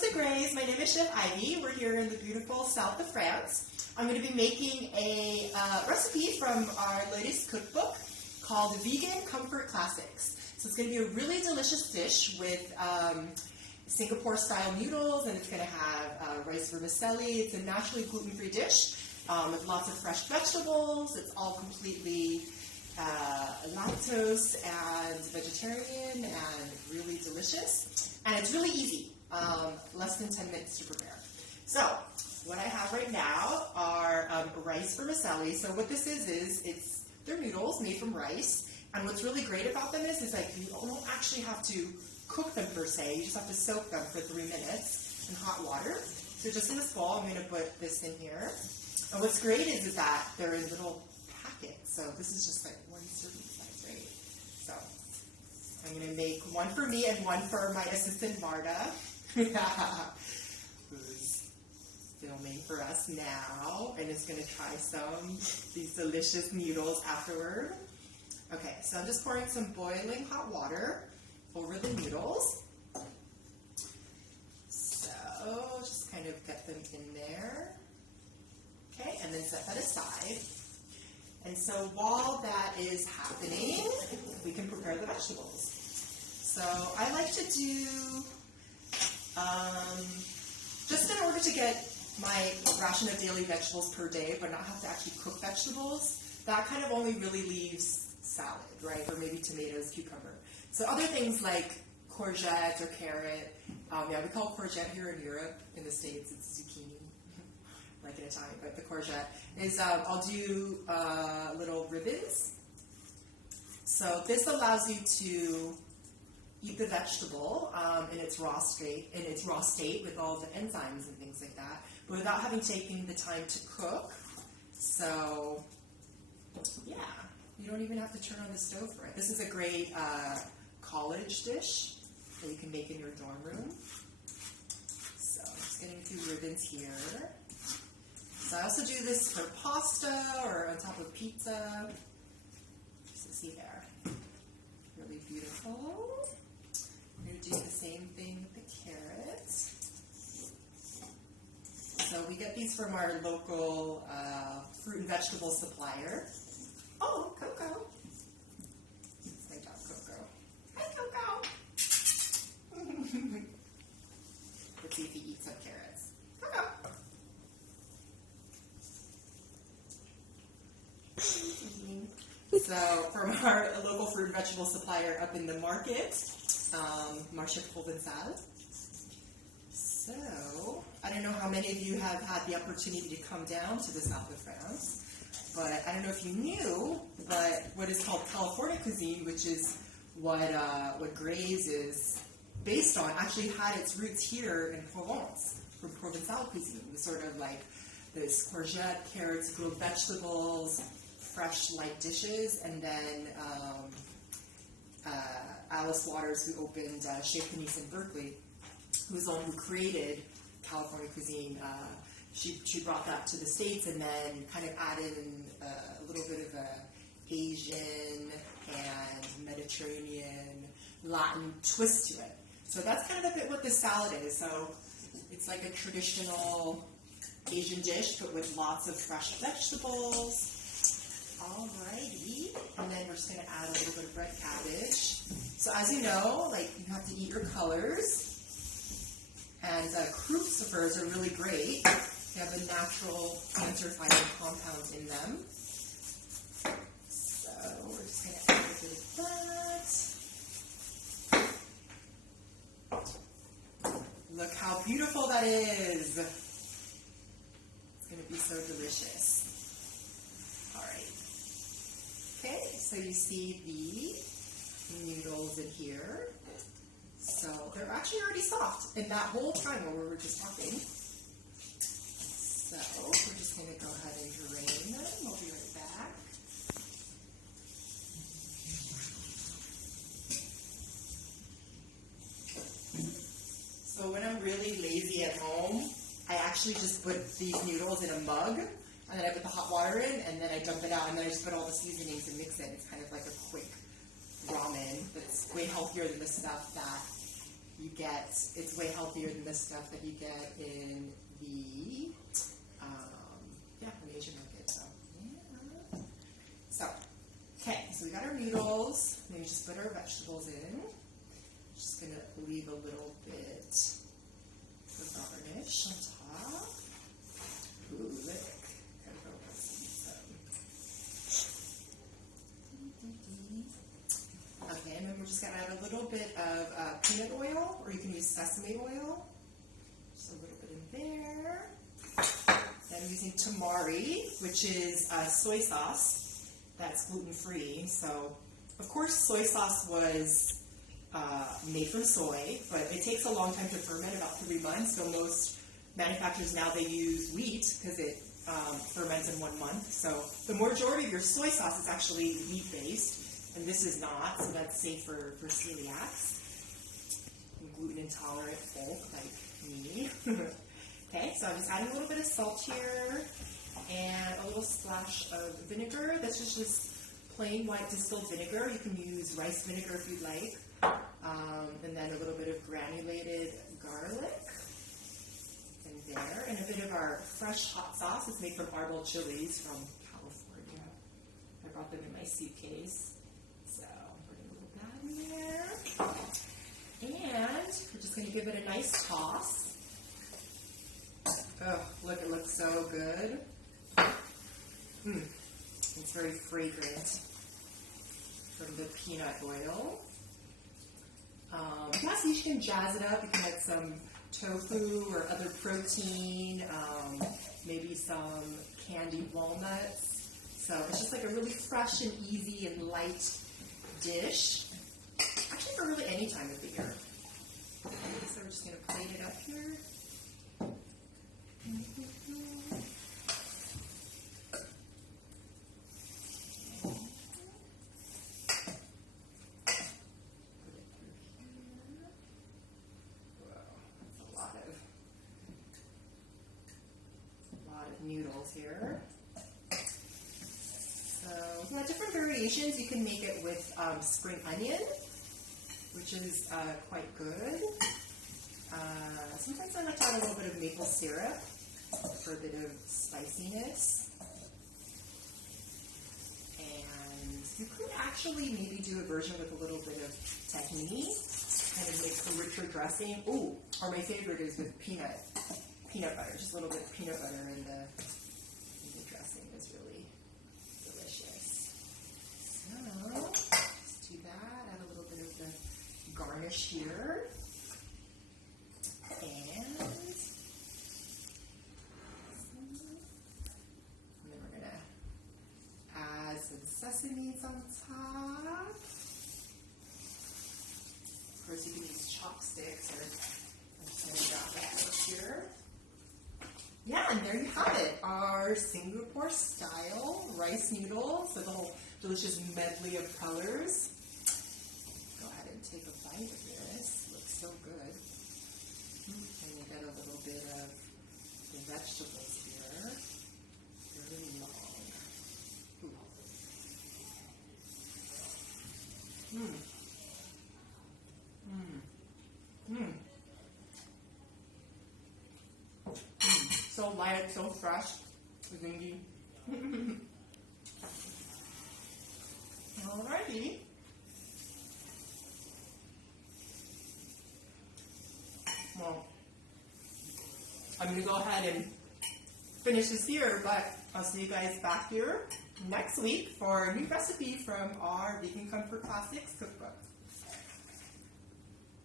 to Graze. My name is Chef Ivy. We're here in the beautiful south of France. I'm going to be making a recipe from our latest cookbook called Vegan Comfort Classics. So it's going to be a really delicious dish with Singapore-style noodles, and it's going to have rice vermicelli. It's a naturally gluten-free dish with lots of fresh vegetables. It's all completely lactose and vegetarian and really delicious. And it's really easy, less than 10 minutes to prepare. So what I have right now are rice vermicelli. So what this is they're noodles made from rice. And what's really great about them is like you don't actually have to cook them per se. You just have to soak them for 3 minutes in hot water. So just in this bowl, I'm going to put this in here. And what's great is that they're in little packets. So this is just like one serving size, right? So I'm going to make one for me and one for my assistant Marta, who's filming for us now and is going to try these delicious noodles afterward. Okay, so I'm just pouring some boiling hot water over the noodles. So just kind of get them in there. Okay, and then set that aside. And so while that is happening, we can prepare the vegetables. So I like to do, just in order to get my ration of daily vegetables per day, but not have to actually cook vegetables, that kind of only really leaves salad, right? Or maybe tomatoes, cucumber. So other things like courgette or carrot, we call courgette here in Europe. In the States, it's zucchini, like in Italian, but the courgette is, I'll do little ribbons. So this allows you to eat the vegetable in its raw state, with all the enzymes and things like that, but without having taken the time to cook. So yeah, you don't even have to turn on the stove for it. This is a great college dish that you can make in your dorm room. So I'm just getting a few ribbons here. So I also do this for pasta or on top of pizza. So see there, really beautiful. I'm going to do the same thing with the carrots. So we get these from our local fruit and vegetable supplier. Oh, Coco. It's my dog, Coco. Hi, Coco. Let's see if he eats some carrots. Coco. So from our local fruit and vegetable supplier up in the market, Marché Provençal. So I don't know how many of you have had the opportunity to come down to the south of France, but I don't know if you knew, but what is called California cuisine, which is what Graze is based on, actually had its roots here in Provence, from Provençal cuisine. It was sort of like this courgette, carrots, grilled vegetables, fresh light dishes, and then Alice Waters, who opened Chez Panisse in Berkeley, who's the one who created California cuisine, she brought that to the States and then kind of added in a little bit of a Asian and Mediterranean Latin twist to it. So that's kind of a bit what this salad is. So it's like a traditional Asian dish, but with lots of fresh vegetables. Alrighty, and then we're just going to add a little bit of red cabbage. So as you know, like you have to eat your colors, and crucifers are really great. They have a natural cancer-fighting compound in them. So we're just going to add a bit of that. Look how beautiful that is. It's going to be so delicious. Okay, so you see the noodles in here. So they're actually already soft in that whole time while we were just talking. So we're just going to go ahead and drain them. We'll be right back. So when I'm really lazy at home, I actually just put these noodles in a mug. And then I put the hot water in, and then I dump it out, and then I just put all the seasonings and mix it. It's kind of like a quick ramen that's way healthier than the stuff that it's way healthier than the stuff that you get in the Asian market. So okay, so we got our noodles. Maybe just put our vegetables in. Just gonna leave a little bit for garnish on top. Ooh, look. Okay, and then we're just gonna add a little bit of peanut oil, or you can use sesame oil. Just a little bit in there. I'm using tamari, which is soy sauce that's gluten-free. So, of course, soy sauce was made from soy, but it takes a long time to ferment, about 3 months. So most manufacturers now, they use wheat because it ferments in 1 month. So the majority of your soy sauce is actually wheat-based, and this is not, so that's safe for celiacs, gluten-intolerant folk like me. Okay, so I'm just adding a little bit of salt here and a little splash of vinegar. That's just plain white distilled vinegar. You can use rice vinegar if you'd like. And then a little bit of granulated garlic in there. And a bit of our fresh hot sauce. It's made from Arbol chilies from California. I brought them in my suitcase. So I'm putting a little that in there. And we're just going to give it a nice toss. Oh, look, it looks so good. It's very fragrant from the peanut oil. Yes, you can jazz it up. You can add some tofu or other protein, maybe some candied walnuts. So it's just like a really fresh and easy and light dish. Actually, for really any time of the year. Okay, so we're just going to plate it up here. Noodles here. So yeah, different variations. You can make it with spring onion, which is quite good. Sometimes I like to add a little bit of maple syrup for a bit of spiciness. And you could actually maybe do a version with a little bit of tahini, kind of make a richer dressing. Ooh, or my favorite is with peanut butter, just a little bit of peanut butter in the dressing is really delicious. So, let's do that, add a little bit of the garnish here. And then we're going to add some sesame on top. Of course, you can use chopsticks, or I'm just going to drop that here. Yeah, and there you have it, our Singapore-style rice noodles with a whole delicious medley of colors. Go ahead and take a bite of this. It looks so good. And you get a little bit of the vegetables here. Really long. So light, so fresh, zingy. Alrighty. Well, I'm going to go ahead and finish this here, but I'll see you guys back here next week for a new recipe from our Vegan Comfort Classics cookbook.